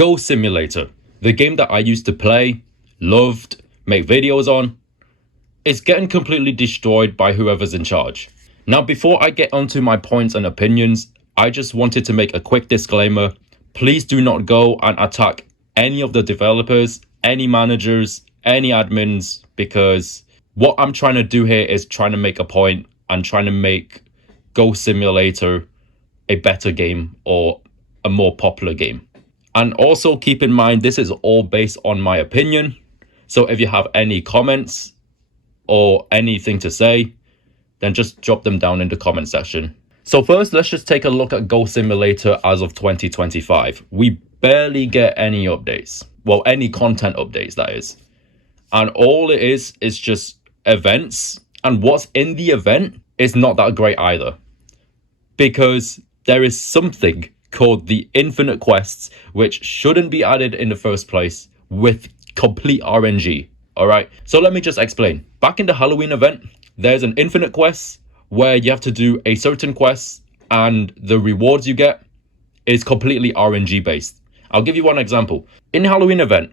Ghost Simulator, the game that I used to play, loved, make videos on, is getting completely destroyed by whoever's in charge. Now, before I get onto my points and opinions, I just wanted to make a quick disclaimer. Please do not go and attack any of the developers, any managers, any admins, because what I'm trying to do here is trying to make a point and trying to make Ghost Simulator a better game or a more popular game. And also keep in mind, this is all based on my opinion. So if you have any comments or anything to say, then just drop them down in the comment section. So first, let's just take a look at Ghost Simulator as of 2025. We barely get any updates. Well, any content updates, that is. And all it is just events. And what's in the event is not that great either. Because there is something called the infinite quests, which shouldn't be added in the first place, with complete RNG. Alright, so let me just explain. Back in the Halloween event, there's an infinite quest where you have to do a certain quest and the rewards you get is completely RNG based. I'll give you one example. In the Halloween event,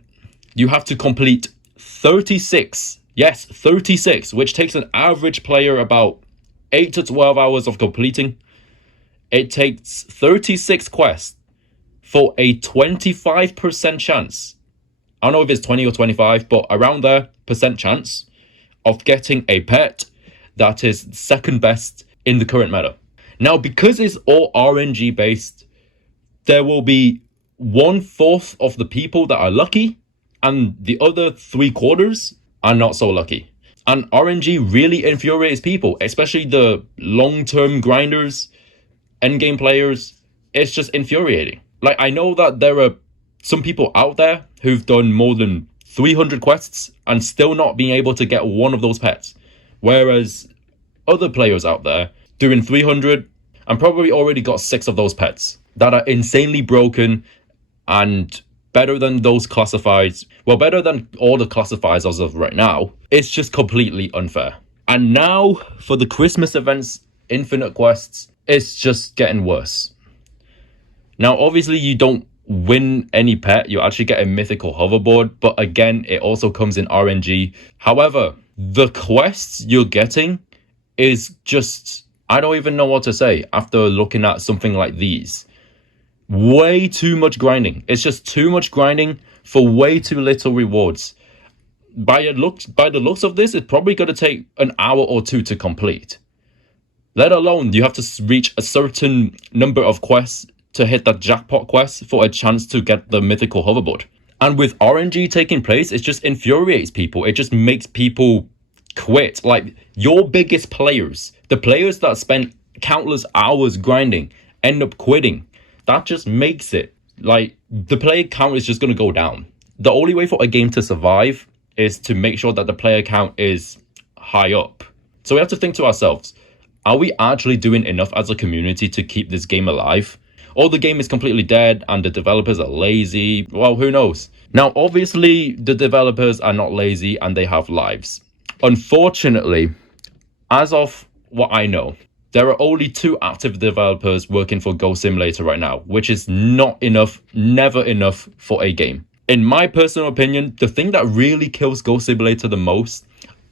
you have to complete 36, yes, 36, which takes an average player about 8 to 12 hours of completing. It takes 36 quests for a 25% chance. I don't know if it's 20 or 25, but around there, percent chance of getting a pet that is second best in the current meta. Now, because it's all RNG based, there will be 1/4 of the people that are lucky and the other 3/4 are not so lucky. And RNG really infuriates people, especially the long-term grinders, endgame players. It's just infuriating. Like, I know that there are some people out there who've done more than 300 quests and still not being able to get one of those pets. Whereas other players out there doing 300 and probably already got 6 of those pets that are insanely broken and better than those classifieds. Well, better than all the classifieds as of right now. It's just completely unfair. And now for the Christmas events, infinite quests, it's just getting worse. Now, obviously, you don't win any pet. You actually get a mythical hoverboard. But again, it also comes in RNG. However, the quests you're getting is just, I don't even know what to say after looking at something like these. Way too much grinding. It's just too much grinding for way too little rewards. By the looks of this, it's probably going to take an hour or two to complete. Let alone you have to reach a certain number of quests to hit that jackpot quest for a chance to get the mythical hoverboard. And with RNG taking place, it just infuriates people. It just makes people quit. Like, your biggest players, the players that spend countless hours grinding, end up quitting. That just makes it like the player count is just going to go down. The only way for a game to survive is to make sure that the player count is high up. So we have to think to ourselves, are we actually doing enough as a community to keep this game alive? Or the game is completely dead and the developers are lazy? Well, who knows? Now, obviously, the developers are not lazy and they have lives. Unfortunately, as of what I know, there are only 2 active developers working for Ghost Simulator right now, which is not enough, never enough for a game. In my personal opinion, the thing that really kills Ghost Simulator the most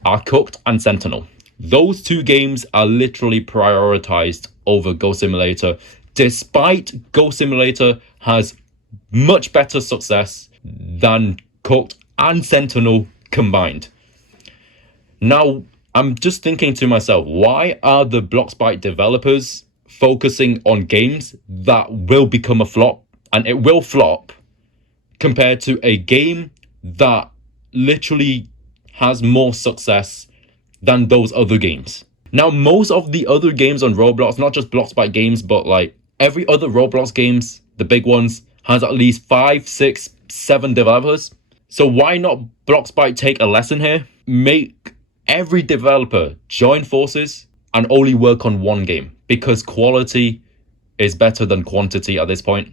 are Cooked and Sentinel. Those 2 games are literally prioritized over Ghost Simulator, despite Ghost Simulator has much better success than Cooked and Sentinel combined. Now, I'm just thinking to myself, why are the BloxByte developers focusing on games that will become a flop, and it will flop, compared to a game that literally has more success than those other games? Now, most of the other games on Roblox, not just BloxByteGames, but like every other Roblox games, the big ones, has at least 5, 6, 7 developers. So why not BloxByte take a lesson here? Make every developer join forces and only work on one game, because quality is better than quantity at this point.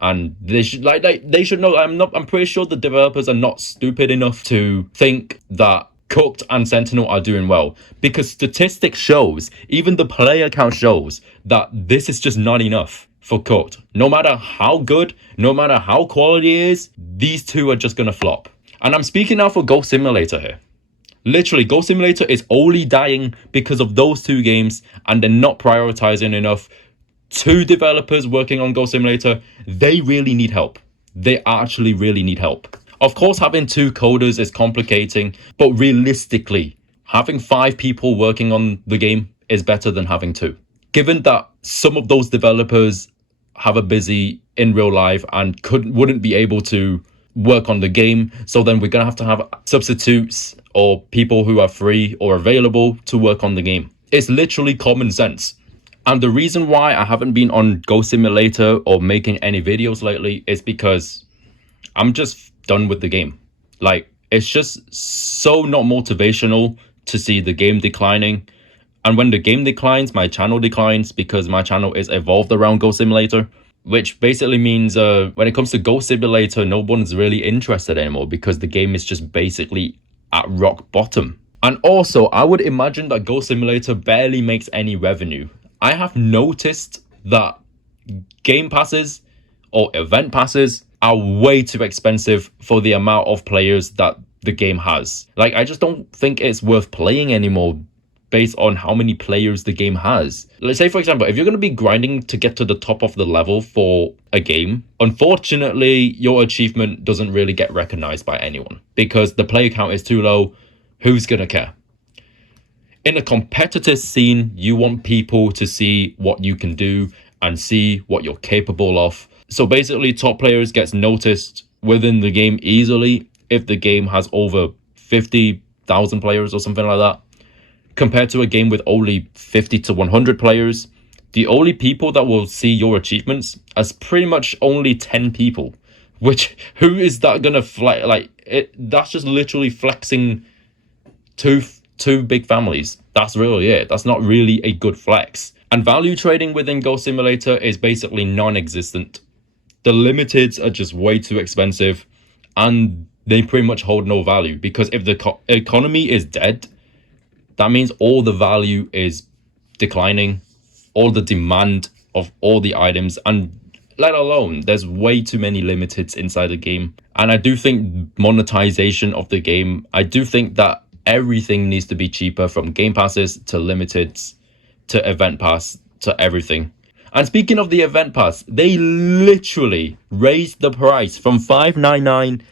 And they should they should know. I'm pretty sure the developers are not stupid enough to think that Cooked and Sentinel are doing well, because statistics shows, even the player count shows, that this is just not enough for cooked. No matter how good, no matter how quality it is, these two are just gonna flop. And I'm speaking now for Ghost Simulator here. Literally, Ghost Simulator is only dying because of those two games, and they're not prioritizing enough. Two developers working on Ghost Simulator, they really need help. They actually really need help. Of course, having two coders is complicating, but realistically, having 5 people working on the game is better than having 2. Given that some of those developers have a busy in real life and wouldn't be able to work on the game, so then we're gonna have to have substitutes or people who are free or available to work on the game. It's literally common sense. And the reason why I haven't been on Ghost Simulator or making any videos lately is because I'm just done with the game. Like, it's just so not motivational to see the game declining. And when the game declines, my channel declines, because my channel is evolved around Ghost Simulator, which basically means when it comes to Ghost Simulator, no one's really interested anymore because the game is just basically at rock bottom. And also, I would imagine that Ghost Simulator barely makes any revenue. I have noticed that game passes or event passes are way too expensive for the amount of players that the game has. Like, I just don't think it's worth playing anymore based on how many players the game has. Let's say, for example, if you're going to be grinding to get to the top of the level for a game, unfortunately, your achievement doesn't really get recognized by anyone because the player count is too low. Who's going to care? In a competitive scene, you want people to see what you can do and see what you're capable of. So basically, top players gets noticed within the game easily if the game has over 50,000 players or something like that. Compared to a game with only 50 to 100 players, the only people that will see your achievements is pretty much only 10 people. Which, who is that gonna flex? Like, that's just literally flexing two big families. That's really it. That's not really a good flex. And value trading within Ghost Simulator is basically non-existent. The limiteds are just way too expensive, and they pretty much hold no value, because if the economy is dead, that means all the value is declining, all the demand of all the items, and let alone there's way too many limiteds inside the game. And I do think monetization of the game, I do think that everything needs to be cheaper, from game passes to limiteds to event pass to everything. And speaking of the event pass, they literally raised the price from $5.99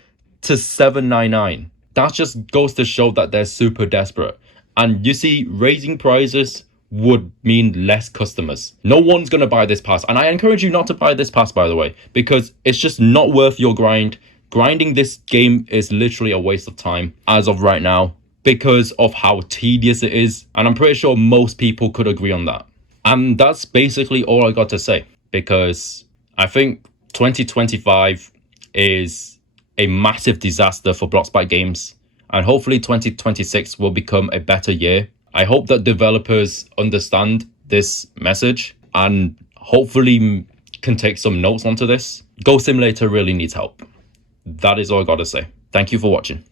to $7.99. That just goes to show that they're super desperate. And you see, raising prices would mean less customers. No one's going to buy this pass. And I encourage you not to buy this pass, by the way, because it's just not worth your grind. Grinding this game is literally a waste of time as of right now, because of how tedious it is. And I'm pretty sure most people could agree on that. And that's basically all I got to say, because I think 2025 is a massive disaster for BloxByteGames. And hopefully 2026 will become a better year. I hope that developers understand this message and hopefully can take some notes onto this. Ghost Simulator really needs help. That is all I got to say. Thank you for watching.